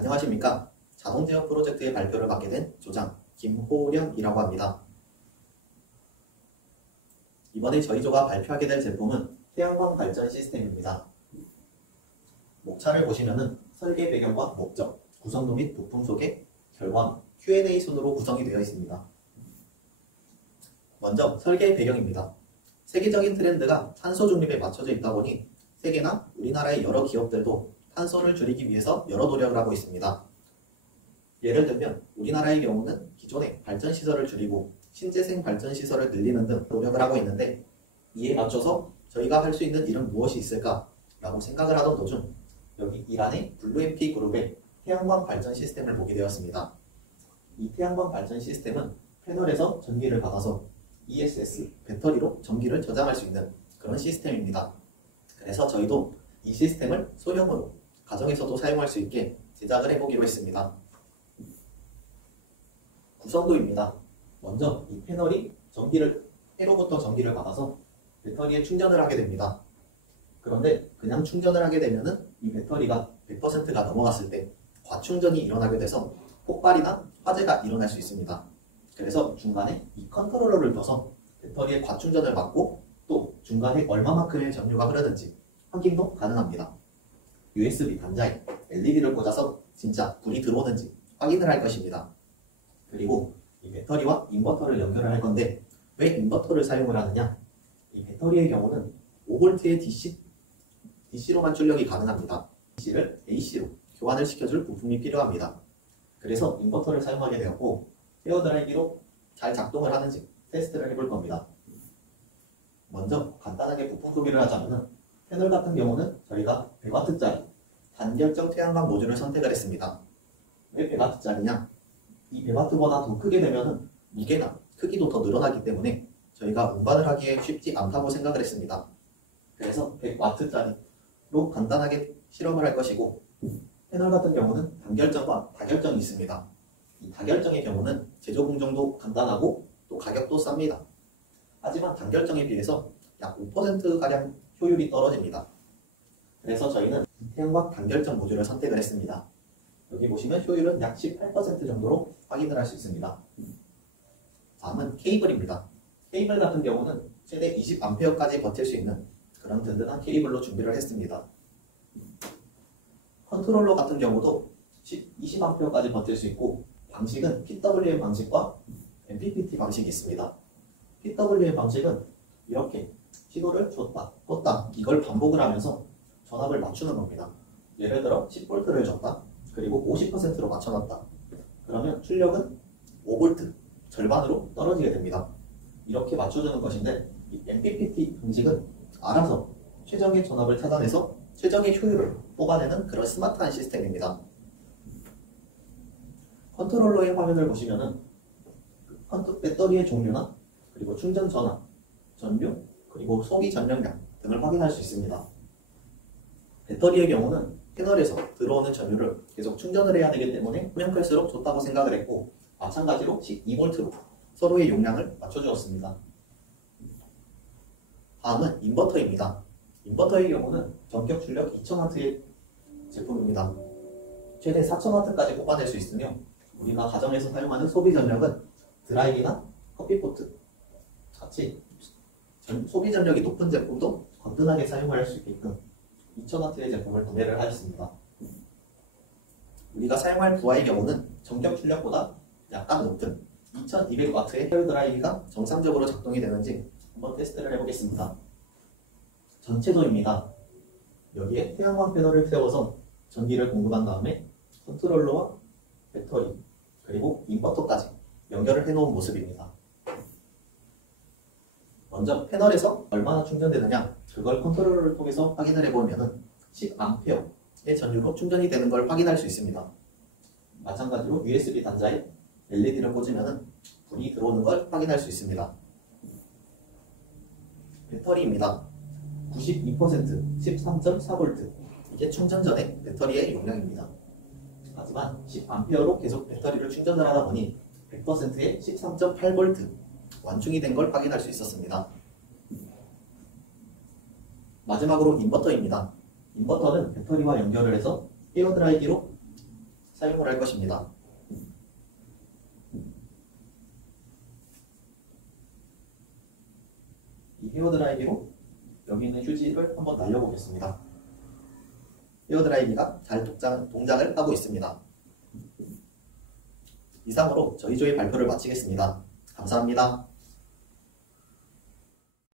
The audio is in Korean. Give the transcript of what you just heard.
안녕하십니까. 자동제어 프로젝트의 발표를 맡게 된 조장 김호련이라고 합니다. 이번에 저희 조가 발표하게 될 제품은 태양광 발전 시스템입니다. 목차를 보시면은 설계 배경과 목적, 구성도 및 부품 소개, 결과물, Q&A 순으로 구성이 되어 있습니다. 먼저 설계 배경입니다. 세계적인 트렌드가 탄소 중립에 맞춰져 있다 보니 세계나 우리나라의 여러 기업들도 탄소를 줄이기 위해서 여러 노력을 하고 있습니다. 예를 들면 우리나라의 경우는 기존의 발전시설을 줄이고 신재생 발전시설을 늘리는 등 노력을 하고 있는데, 이에 맞춰서 저희가 할 수 있는 일은 무엇이 있을까 라고 생각을 하던 도중 여기 이란의 블루엠피 그룹의 태양광 발전 시스템을 보게 되었습니다. 이 태양광 발전 시스템은 패널에서 전기를 받아서 ESS, 배터리로 전기를 저장할 수 있는 그런 시스템입니다. 그래서 저희도 이 시스템을 소형으로 가정에서도 사용할 수 있게 제작을 해보기로 했습니다. 구성도입니다. 먼저 이 패널이 해로부터 전기를 받아서 배터리에 충전을 하게 됩니다. 그런데 그냥 충전을 하게 되면은 이 배터리가 100%가 넘어갔을 때 과충전이 일어나게 돼서 폭발이나 화재가 일어날 수 있습니다. 그래서 중간에 이 컨트롤러를 둬서 배터리의 과충전을 막고 또 중간에 얼마만큼의 전류가 흐르는지 확인도 가능합니다. USB 단자에 LED를 꽂아서 진짜 불이 들어오는지 확인을 할 것입니다. 그리고 이 배터리와 인버터를 연결을 할 건데, 왜 인버터를 사용을 하느냐? 이 배터리의 경우는 5V의 DC로만 출력이 가능합니다. DC를 AC로 교환을 시켜줄 부품이 필요합니다. 그래서 인버터를 사용하게 되었고, 헤어드라이기로 잘 작동을 하는지 테스트를 해볼 겁니다. 먼저 간단하게 부품 소개를 하자면, 패널 같은 경우는 저희가 100W짜리 단결정 태양광 모듈을 선택을 했습니다. 왜 100W짜리냐? 이 100W보다 더 크게 되면 무게나 크기도 더 늘어나기 때문에 저희가 운반을 하기에 쉽지 않다고 생각을 했습니다. 그래서 100W짜리로 간단하게 실험을 할 것이고, 패널 같은 경우는 단결정과 다결정이 있습니다. 이 다결정의 경우는 제조 공정도 간단하고 또 가격도 쌉니다. 하지만 단결정에 비해서 약 5%가량 효율이 떨어집니다. 그래서 저희는 태양광 단결정 모듈을 선택을 했습니다. 여기 보시면 효율은 약 18% 정도로 확인을 할 수 있습니다. 다음은 케이블입니다. 케이블 같은 경우는 최대 20A까지 버틸 수 있는 그런 든든한 케이블로 준비를 했습니다. 컨트롤러 같은 경우도 20A까지 버틸 수 있고, 방식은 PWM 방식과 MPPT 방식이 있습니다. PWM 방식은 이렇게 신호를 줬다, 껐다 이걸 반복을 하면서 전압을 맞추는 겁니다. 예를 들어 10V를 줬다, 그리고 50%로 맞춰놨다. 그러면 출력은 5V, 절반으로 떨어지게 됩니다. 이렇게 맞춰주는 것인데, 이 MPPT 방식은 알아서 최적의 전압을 찾아내서 최적의 효율을 뽑아내는 그런 스마트한 시스템입니다. 컨트롤러의 화면을 보시면은 배터리의 종류나 그리고 충전 전압, 전류, 그리고 소비 전력량 등을 확인할 수 있습니다. 배터리의 경우는 패널에서 들어오는 전류를 계속 충전을 해야 되기 때문에 크면 클수록 좋다고 생각을 했고, 마찬가지로 12V로 서로의 용량을 맞춰주었습니다. 다음은 인버터입니다. 인버터의 경우는 전격 출력 2000W의 제품입니다. 최대 4000W까지 뽑아낼 수 있으며, 우리가 가정에서 사용하는 소비 전력은 드라이기나 커피포트 같이 소비 전력이 높은 제품도 거뜬하게 사용할 수 있게끔 2000W의 제품을 구매를 하였습니다. 우리가 사용할 부하의 경우는 전격 출력보다 약간 높은 2200W의 헤어드라이기가 정상적으로 작동이 되는지 한번 테스트를 해보겠습니다. 전체도입니다. 여기에 태양광 패널을 세워서 전기를 공급한 다음에 컨트롤러와 배터리, 그리고 인버터까지 연결을 해놓은 모습입니다. 먼저 패널에서 얼마나 충전되느냐, 그걸 컨트롤러를 통해서 확인을 해보면 10A의 전류로 충전이 되는 걸 확인할 수 있습니다. 마찬가지로 USB 단자에 LED를 꽂으면 불이 들어오는 걸 확인할 수 있습니다. 배터리입니다. 92%, 13.4V. 이게 충전 전의 배터리의 용량입니다. 하지만 10A로 계속 배터리를 충전을 하다 보니 100%의 13.8V 완충이 된 걸 확인할 수 있었습니다. 마지막으로 인버터입니다. 인버터는 배터리와 연결을 해서 헤어드라이기로 사용을 할 것입니다. 이 헤어드라이기로 여기 있는 휴지를 한번 날려보겠습니다. 헤어드라이기가 잘 동작을 하고 있습니다. 이상으로 저희 조의 발표를 마치겠습니다. 감사합니다.